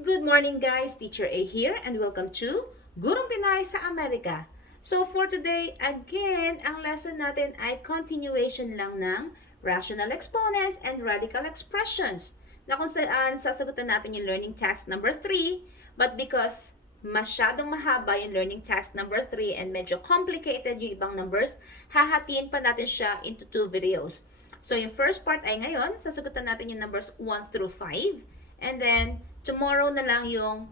Good morning guys, Teacher A here and welcome to Gurong Pinay sa Amerika. So for today, again, ang lesson natin ay continuation lang ng rational exponents and radical expressions na kung saan sasagutan natin yung learning task number 3 but because masyadong mahaba yung learning task number 3 and medyo complicated yung ibang numbers, hahatiin pa natin siya into 2 videos. So yung first part ay ngayon, sasagutan natin yung numbers 1 through 5 and then tomorrow na lang yung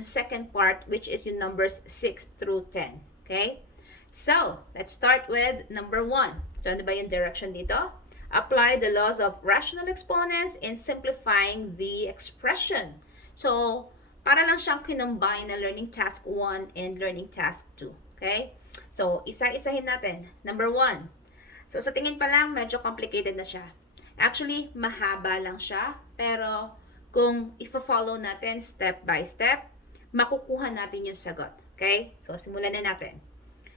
second part, which is yung numbers 6 through 10. Okay? So, let's start with number 1. So, ano ba yung direction dito? Apply the laws of rational exponents in simplifying the expression. So, para lang siyang kinumbine na learning task 1 and learning task 2. Okay? So, isa-isahin natin. Number 1. So, sa tingin pa lang, medyo complicated na siya. Actually, mahaba lang siya, pero kung i-follow natin step by step, makukuha natin yung sagot. Okay? So, simulan na natin.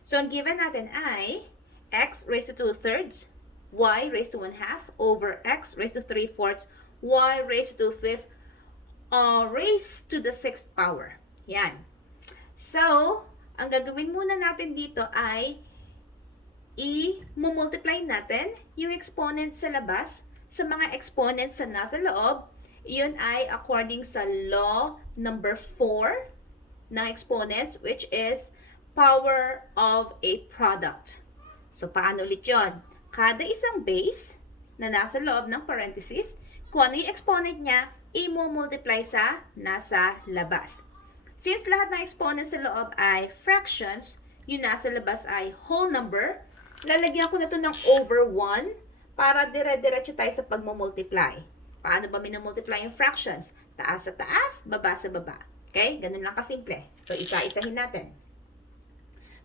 So, ang given natin ay x raised to 2/3, y raised to 1/2 over x raised to 3/4, y raised to 5th, raised to the 6th power. Yan. So, ang gagawin muna natin dito ay i-multiply natin yung exponents sa labas sa mga exponents sa nasa loob. Iyon ay according sa law number 4 ng exponents, which is power of a product. So, paano ulit yun? Kada isang base na nasa loob ng parenthesis, kung ano yung exponent niya, i-multiply sa nasa labas. Since lahat ng exponents sa loob ay fractions, yung nasa labas ay whole number, lalagyan ko na ito ng over 1 para dire-diretso tayo sa pagmumultiply. Paano ba minumultiply yung fractions? Taas sa taas, baba sa baba. Okay? Ganun lang kasimple. So, isa-isahin natin.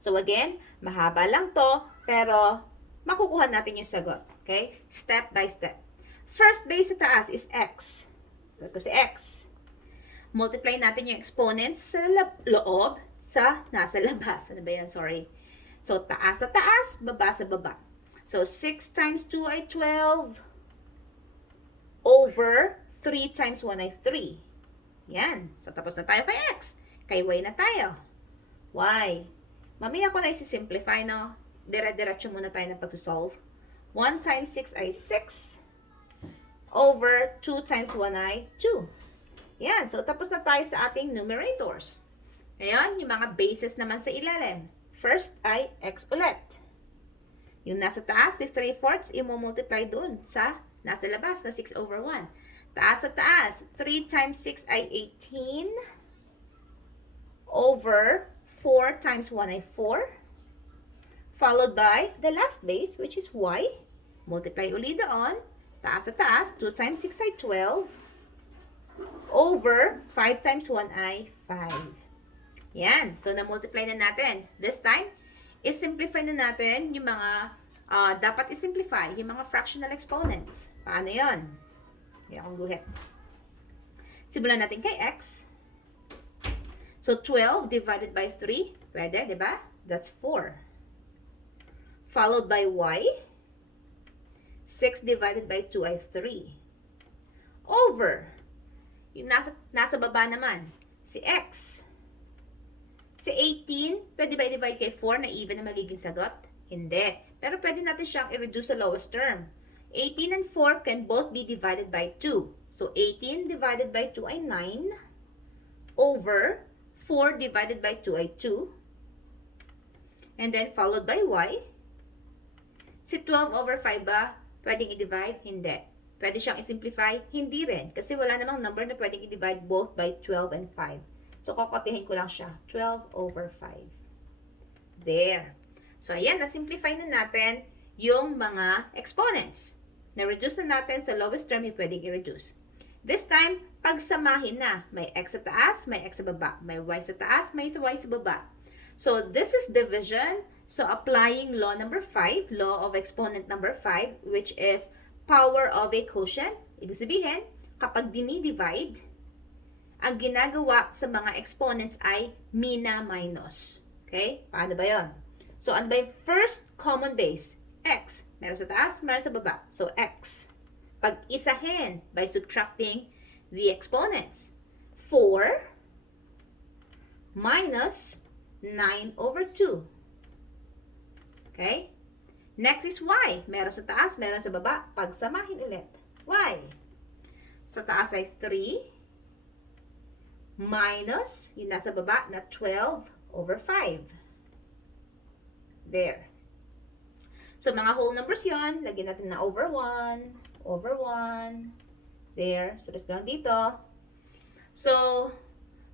So, again, mahaba lang to, pero makukuha natin yung sagot. Okay? Step by step. First base sa taas is x. Ito si x. Multiply natin yung exponents sa loob sa nasa labas. Ano ba yan? Sorry. So, taas sa taas, baba sa baba. So, 6 times 2 ay 12. Over 3 times 1 ay 3. Yan. So, tapos na tayo kay x. Kay y na tayo. Y. Mamaya ko na isi-simplify, no? Dire-diretso muna tayo ng pag-solve. 1 times 6 ay 6. Over 2 times 1 ay 2. Yan. So, tapos na tayo sa ating numerators. Ngayon, yung mga bases naman sa ilalim. First ay x ulit. Yung nasa taas, si 3/4, i-multiply dun sa nasa labas na 6 over 1. Taas sa taas, 3 times 6 ay 18. Over 4 times 1 ay 4. Followed by the last base, which is y. Multiply uli doon. Taas sa taas, 2 times 6 ay 12. Over 5 times 1 ay 5. Yan. So, na-multiply na natin. This time, i-simplify na natin yung mga dapat i-simplify, yung mga fractional exponents. Paano yun? Hindi akong guhit. Simulan natin kay x. So, 12 divided by 3. Pwede, di ba? That's 4. Followed by y. 6 divided by 2 ay 3. Over. Yung nasa baba naman, si x. Si 18, pwede ba i-divide kay 4 na even na magiging sagot? Hindi. Pero pwede natin siyang i-reduce sa lowest term. 18 and 4 can both be divided by 2. So, 18 divided by 2 ay 9. Over 4 divided by 2 ay 2. And then, followed by y. Si 12 over 5 ba, pwedeng i-divide? Hindi. Pwede siyang i-simplify? Hindi rin. Kasi wala namang number na pwedeng i-divide both by 12 and 5. So, kokopihin ko lang siya. 12 over 5. There. So, ayan, na-simplify na natin yung mga exponents. Na-reduce na natin sa lowest term yung pwedeng i-reduce. This time, pagsamahin na. May x sa taas, may x sa baba. May y sa taas, may y sa baba. So, this is division. So, applying law number 5, law of exponent number 5, which is power of a quotient. Ibig sabihin, kapag dinidivide, ang ginagawa sa mga exponents ay mina-minus. Okay? Paano ba yun? So, ano ba yung first common base? X. Meron sa taas, meron sa baba. So, X. Pag-isahin by subtracting the exponents. 4 minus 9 over 2. Okay? Next is y. Meron sa taas, meron sa baba. Pagsamahin ulit. Y. Sa taas ay 3 minus, yung nasa baba na 12 over 5. There. So, mga whole numbers yon, lagyan natin na over 1, over 1. There. Sulat ko lang dito. So,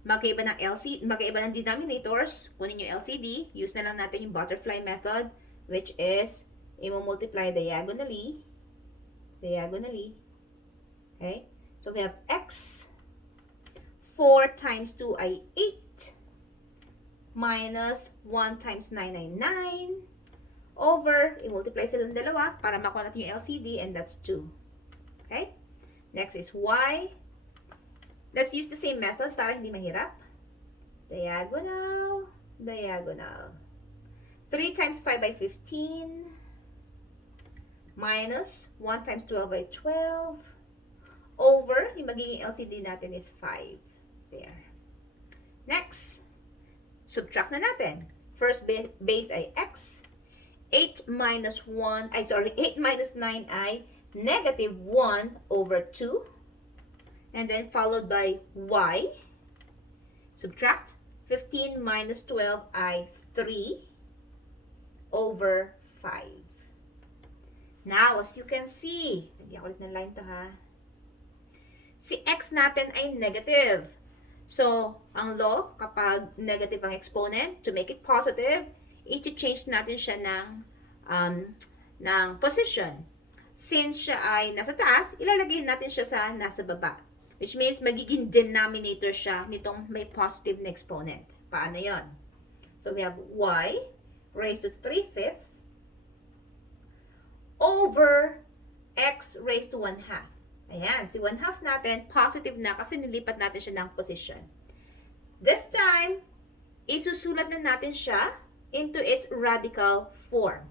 magkaiba ng denominators. Kunin yung LCD. Use na lang natin yung butterfly method, which is, i-multiply diagonally. Diagonally. Okay? So, we have x. 4 times 2 ay 8. Minus 1 times 9 ay 9. Over, i-multiply silang dalawa para makuha natin yung LCD, and that's 2. Okay? Next is y. Let's use the same method para hindi mahirap. Diagonal, diagonal. 3 times 5 by 15. Minus 1 times 12 by 12. Over, yung magiging LCD natin is 5. There. Next, subtract na natin. First base ay x. 8 minus 9 ay negative 1 over 2. And then followed by y. Subtract. 15 minus 12 ay 3 over 5. Now, as you can see, lagyan ko ulit ng line to ha. Si x natin ay negative. So, ang law, kapag negative ang exponent, to make it positive, i-change natin siya ng position. Since siya ay nasa taas, ilalagay natin siya sa nasa baba. Which means, magiging denominator siya nitong may positive na exponent. Paano yon? So, we have y raised to 3/5 over x raised to 1/2. Ayan, si 1/2 natin, positive na kasi nilipat natin siya ng position. This time, isusulat na natin siya into its radical form.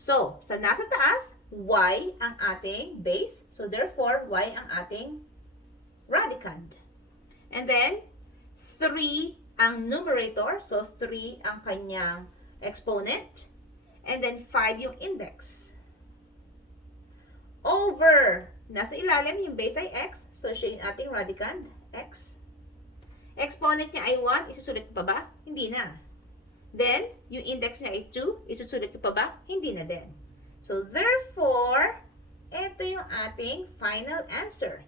So, sa nasa taas, y ang ating base. So, therefore, y ang ating radicand. And then, 3 ang numerator. So, 3 ang kanyang exponent. And then, 5 yung index. Over, nasa ilalim yung base ay x. So, siya yung ating radicand, x. Exponent niya ay 1. Isusulit ko pa ba? Hindi na. Then, yung index niya ay 2. Isusulit ko pa ba? Hindi na din. So, therefore, ito yung ating final answer.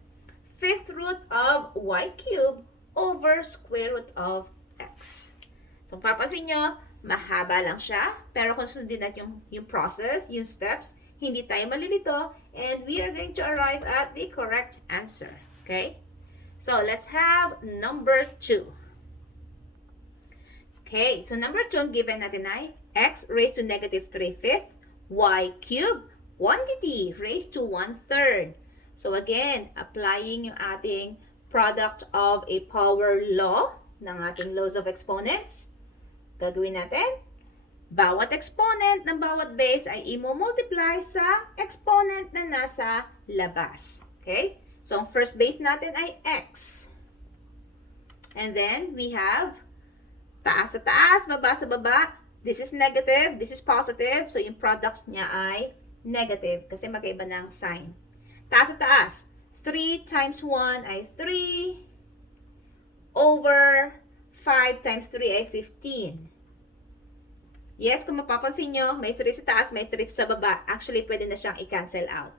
5th root of y cubed over square root of x. So, papansin nyo, mahaba lang siya. Pero kung sundin natin yung process, yung steps, hindi tayo malilito, and we are going to arrive at the correct answer. Okay? So, let's have number 2. Okay, so number 2, ang given natin ay x raised to negative 3/5, y cubed, quantity raised to 1/3. So, again, applying yung ating product of a power law ng ating laws of exponents. Gagawin natin, bawat exponent ng bawat base ay i-multiply sa exponent na nasa labas. Okay? So, ang first base natin ay x. And then, we have taas sa taas, baba sa baba. This is negative, this is positive. So, yung product niya ay negative kasi magkaiba ng sign. Taas sa taas. 3 times 1 ay 3 over 5 times 3 ay 15. Yes, kung mapapansin nyo, may 3 sa taas, may 3 sa baba. Actually, pwede na siyang i-cancel out.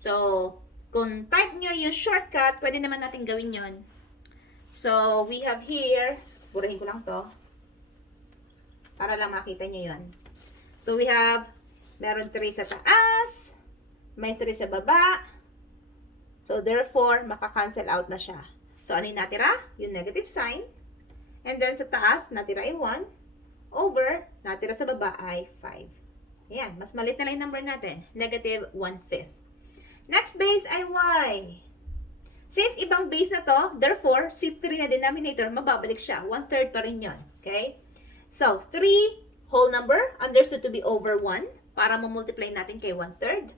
So, kung type nyo yung shortcut, pwede naman natin gawin yon. So, we have here, burahin ko lang to, para lang makita nyo yon. So, we have, meron 3 sa taas, may 3 sa baba. So, therefore, maka-cancel out na siya. So, ano yung natira? Yung negative sign. And then, sa taas, natira ay 1. Over, natira sa baba ay 5. Ayan, mas maliit na lang yung number natin. Negative 1/5. Next base ay y. Since ibang base na to, therefore, si 3 na denominator, mababalik siya. 1/3 pa rin yun. Okay? So, 3 whole number, understood to be over 1, para multiply natin kay 1/3.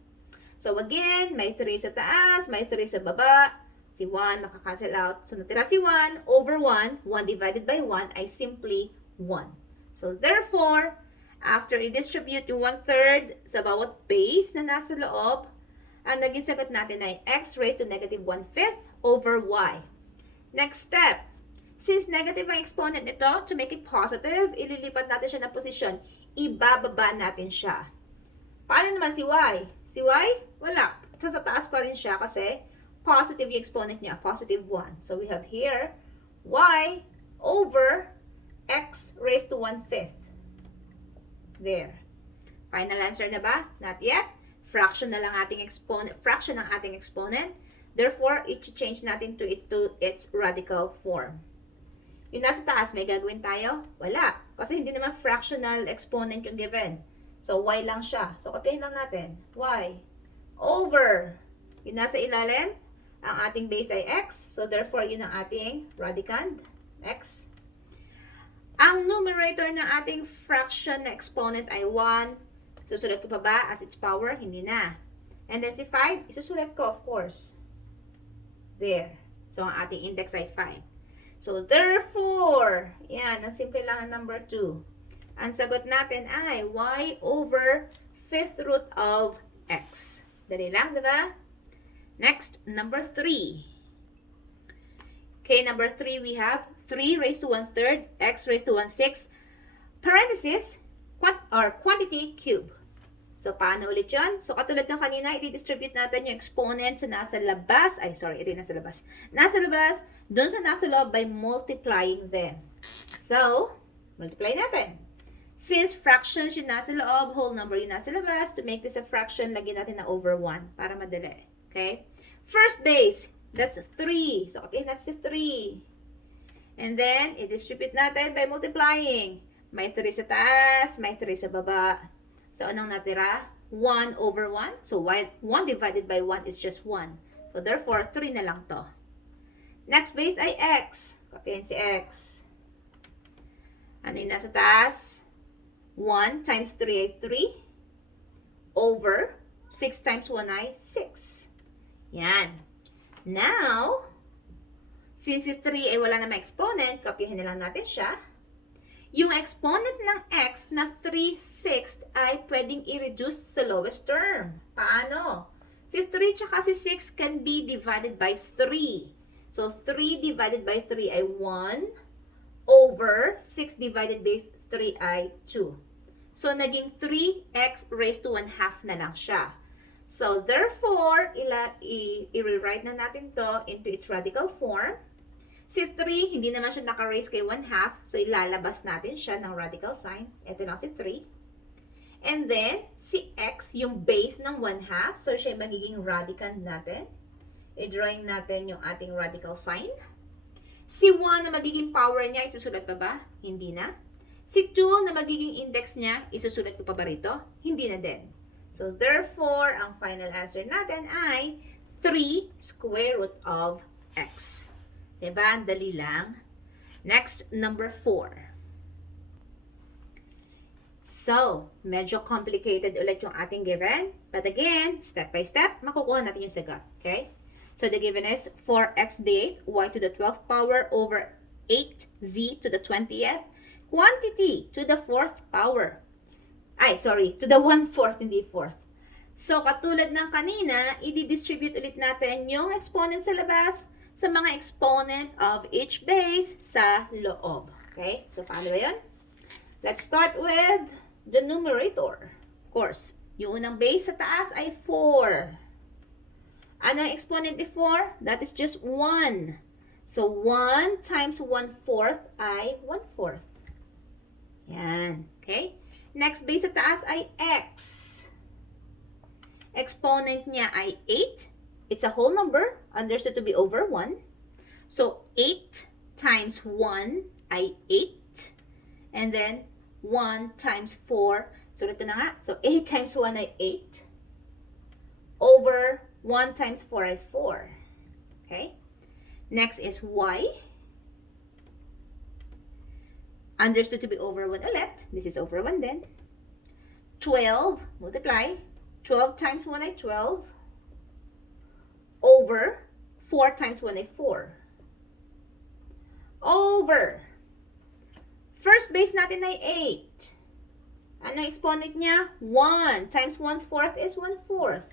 So, again, may 3 sa taas, may 3 sa baba. Si 1, makakancel out. So, natira si 1 over 1. 1 divided by 1 ay simply 1. So, therefore, after i-distribute yung 1/3 sa bawat base na nasa loob, ang naging sagot natin ay x raised to negative 1/5 over y. Next step. Since negative ang exponent nito, to make it positive, ililipat natin siya ng posisyon. Ibababa natin siya. Paano naman si y? Si y, wala. Sa taas pa rin siya kasi positive yung exponent niya, positive 1. So we have here y over x raised to 1/5. There. Final answer na ba? Not yet. Fraction na lang ating exponent, fraction ng ating exponent. Therefore, i-change natin to its radical form. Yung nasa taas, may gagawin tayo? Wala. Kasi hindi naman fractional exponent yung given. So, y lang siya. So, kopyahin lang natin. Y over. Yung nasa ilalim, ang ating base ay x. So, therefore, yun ang ating radicand, x. Ang numerator ng ating fraction na exponent ay 1. Susulat ko pa ba as its power? Hindi na. And then si 5, isusulat ko, of course. There. So, ang ating index ay 5. So, therefore, yan, ang simple lang ang number 2. Ang sagot natin ay y over 5th root of x. Dali lang, diba? Next, number 3. Okay, number 3, we have 3 raised to 1/3, x raised to 1/6, parenthesis, quantity cube. So, paano ulit yun? So, katulad ng kanina, i-distribute natin yung exponent sa nasa labas. Ay, sorry, ito yung nasa labas. Nasa labas, dun sa nasa loob by multiplying them. So, multiply natin. Since fractions yung nasa loob, whole number yung nasa labas, to make this a fraction, lagyan natin na over 1 para madali. Okay? First base, that's 3. So, okay, that's 3. And then, i-distribute natin by multiplying. May 3 sa taas, may 3 sa baba. So, anong natira? 1 over 1. So, 1 divided by 1 is just 1. So, therefore, 3 na lang to. Next base ay x. Kopyahin si x. Ano yung nasa taas? 1 times 3 ay 3. Over 6 times 1 ay 6. Yan. Now, since si 3 ay wala namang exponent, kopyahin na lang natin siya. Yung exponent ng x na 3/6 ay pwedeng i-reduce sa lowest term. Paano? Si 3 tsaka si 6 can be divided by 3. So, 3 divided by 3 ay 1 over 6 divided by 3 ay 2. So, naging 3x raised to 1/2 na lang siya. So, therefore, i-rewrite na natin to into its radical form. Si 3, hindi naman siya naka-raise kay 1/2. So, ilalabas natin siya ng radical sign. Ito lang si 3. And then, si x, yung base ng 1/2. So, siya yung magiging radicand natin. I-drawing natin yung ating radical sign. Si 1 na magiging power niya, isusulat pa ba? Hindi na. Si 2 na magiging index niya, isusulat ko pa ba rito? Hindi na din. So, therefore, ang final answer natin ay 3 square root of x. Diba? Ang dali lang. Next, number 4. So, medyo complicated ulit yung ating given. But again, step by step, makukuha natin yung sagot. Okay? So, the given is 4x d8, y to the 12th power over 8z to the 20th, quantity to the 4th power. Ay, sorry, to the 1/4, hindi 4th. So, katulad ng kanina, i-distribute ulit natin yung exponent sa labas sa mga exponent of each base sa loob. Okay? So, paano ba yun? Let's start with the numerator. Of course, yung unang base sa taas ay 4. Ano yung exponent ni 4? That is just 1. So, 1 times 1/4 ay 1/4. Yan. Okay? Next base sa taas ay x. Exponent niya ay 8. It's a whole number, understood to be over 1. So, 8 times 1 ay 8. And then, 1 times 4. So, ito na nga. So, 8 times 1 ay 8. Over 1 times 4 ay 4. Okay? Next is y. Understood to be over 1 ulit. This is over 1 then. 12, multiply. 12 times 1 ay 12. Over 4 times 1 ay 4. Over. First base natin ay 8. Ano exponent niya? 1 times 1/4 is 1/4.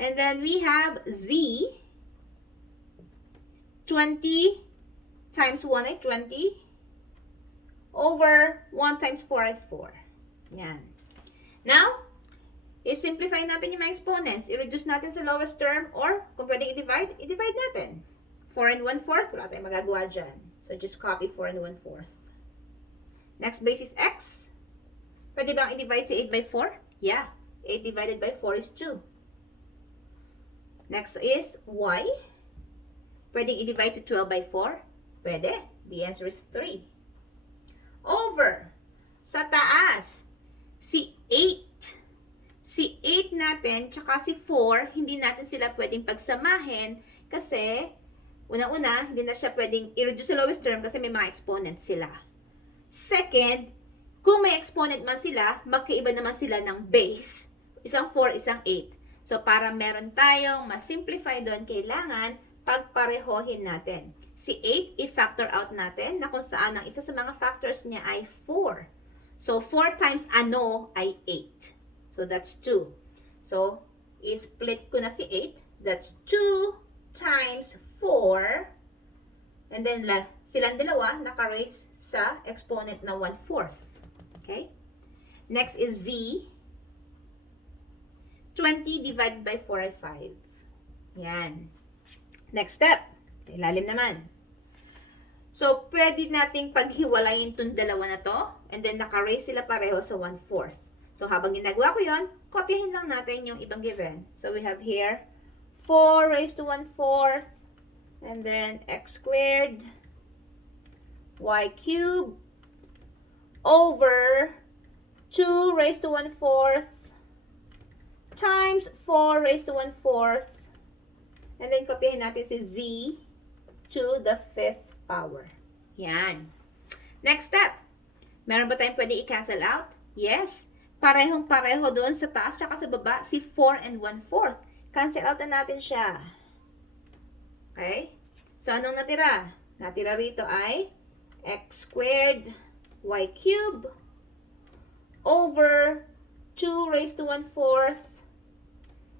And then we have z. 20 times 1 ay 20. Over 1 times 4 ay 4. Yan. Now, i-simplify natin yung mga exponents. I-reduce natin sa lowest term or kung pwedeng i-divide, i-divide natin. 4 and 1/4, wala tayong magagawa dyan. So, just copy 4 and 1/4. Next base is x. Pwede bang i-divide si 8 by 4? Yeah. 8 divided by 4 is 2. Next is y. Pwedeng i-divide si 12 by 4? Pwede. The answer is 3. Over. Sa taas, si 8. Si 8 natin, tsaka si 4, hindi natin sila pwedeng pagsamahin kasi, una-una, hindi na siya pwedeng i-reduce sa lowest term kasi may mga exponents sila. Second, kung may exponent man sila, magkaiba naman sila ng base. Isang 4, isang 8. So, para meron tayong ma-simplify doon, kailangan pagparehohin natin. Si 8, i-factor out natin na kung saan ang isa sa mga factors niya ay 4. So, 4 times ano ay 8. So, that's 2. So, i-split ko na si 8. That's 2 times 4. And then, silang dalawa naka-raise sa exponent na 1/4. Okay? Next is z. 20 divided by 4 ay 5. Yan. Next step. Ilalim naman. So, pwede nating paghiwalayin itong dalawa na to. And then, naka-raise sila pareho sa 1/4. So, habang ginagawa ko yon, kopyahin lang natin yung ibang given. So, we have here 4 raised to 1/4. And then, x squared, y cubed, over 2 raised to 1/4 times 4 raised to 1/4. And then, kopyahin natin si z to the 5th power. Yan. Next step. Meron ba tayong pwede i-cancel out? Yes. Parehong-pareho doon sa taas tsaka sa baba, si 4 and 1/4. Cancel out na natin siya. Okay? So, anong natira? Natira rito ay x squared, y cubed, over 2 raised to 1/4,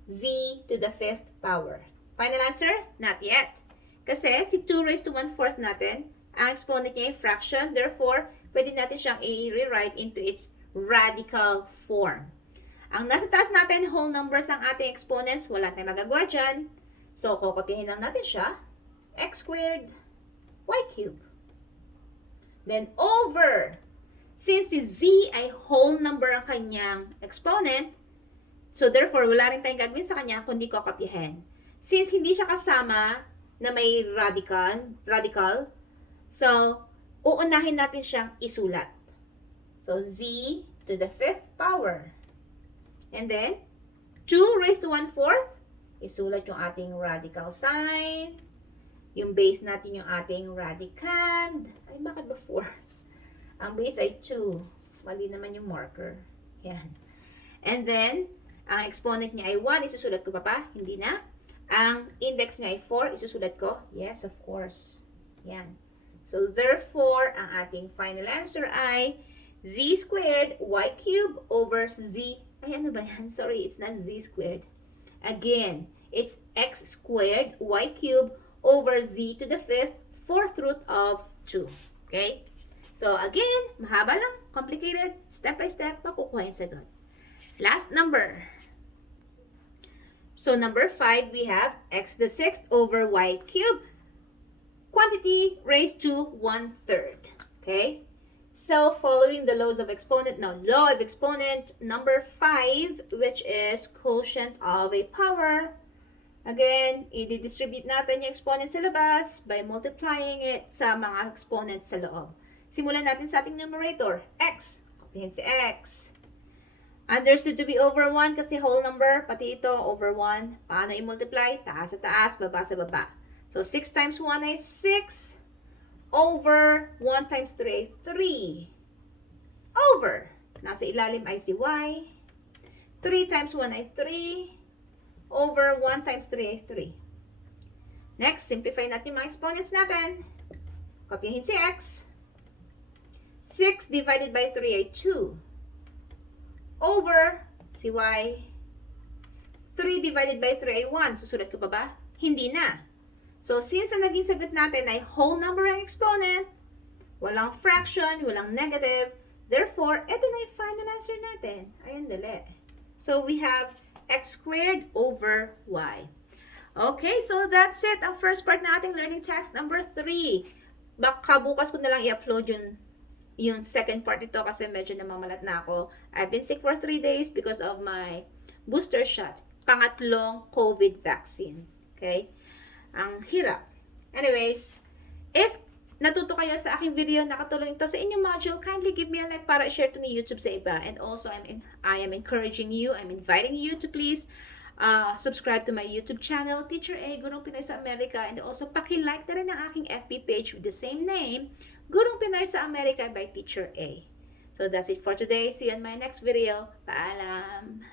z to the 5th power. Final answer? Not yet. Kasi si 2 raised to 1/4 natin, ang exponent niya ay fraction. Therefore, pwede natin siyang i-rewrite into its radical form. Ang nasa taas natin, whole numbers ang ating exponents. Wala tayong magagawa dyan. So, kukopyahin lang natin siya. X squared, y cubed. Then, over. Since si z ay whole number ang kanyang exponent, so therefore, wala rin tayong gagawin sa kanya kundi kukopyahin. Since hindi siya kasama na may radical, so, uunahin natin siyang isulat. So, z to the 5th power. And then, 2 raised to 1/4. Isulat yung ating radical sign. Yung base natin yung ating radicand. Ay, bakit ba 4? Ang base ay 2. Mali naman yung marker. Yan. And then, ang exponent niya ay 1. Isusulat ko pa? Hindi na. Ang index niya ay 4. Isusulat ko? Yes, of course. Yan. So, therefore, ang ating final answer ay z squared y cubed over z. Ay, ano ba yan? Sorry, it's not z squared. Again, it's x squared y cubed over z to the 5th, 4th root of 2. Okay? So, again, mahaba lang, complicated, step by step, makukuha yung sagot. Last number. So, number 5, we have x to the 6th over y cubed, quantity raised to 1/3. Okay? So, following the laws of exponent, now, law of exponent number 5, which is quotient of a power. Again, i-distribute natin yung exponent sa labas by multiplying it sa mga exponents sa loob. Simulan natin sa ating numerator, x. Kopyahin si x. Understood to be over 1 kasi whole number, pati ito over 1. Paano i-multiply? Taas sa taas, baba sa baba. So, 6 times 1 ay 6. Over 1 times 3 ay 3. Over. Nasa ilalim ay si y. 3 times 1 ay 3. Over 1 times 3 ay 3. Next, simplify natin yung mga exponents natin. Kopyahin si x. 6 divided by 3 ay 2. Over si y. 3 divided by 3 ay 1. Susulat ko pa ba? Hindi na. So, since ang naging sagot natin ay whole number ang exponent, walang fraction, walang negative, therefore, ito na yung final answer natin. Ayan, dali. So, we have x squared over y. Okay, so that's it. Ang first part na ating learning text number 3. Baka bukas ko na lang i-upload yung second part nito kasi medyo namamalat na ako. I've been sick for 3 days because of my booster shot. Pangatlong COVID vaccine. Okay? Ang hirap. Anyways, if natuto kayo sa aking video, nakatulong ito sa inyong module, kindly give me a like para i-share to ni YouTube sa iba. And also, I am encouraging you, I'm inviting you to please subscribe to my YouTube channel, Teacher A, Gurong Pinoy sa Amerika. And also, paki-like na rin ang aking FB page with the same name, Gurong Pinoy sa Amerika by Teacher A. So that's it for today. See you in my next video. Paalam!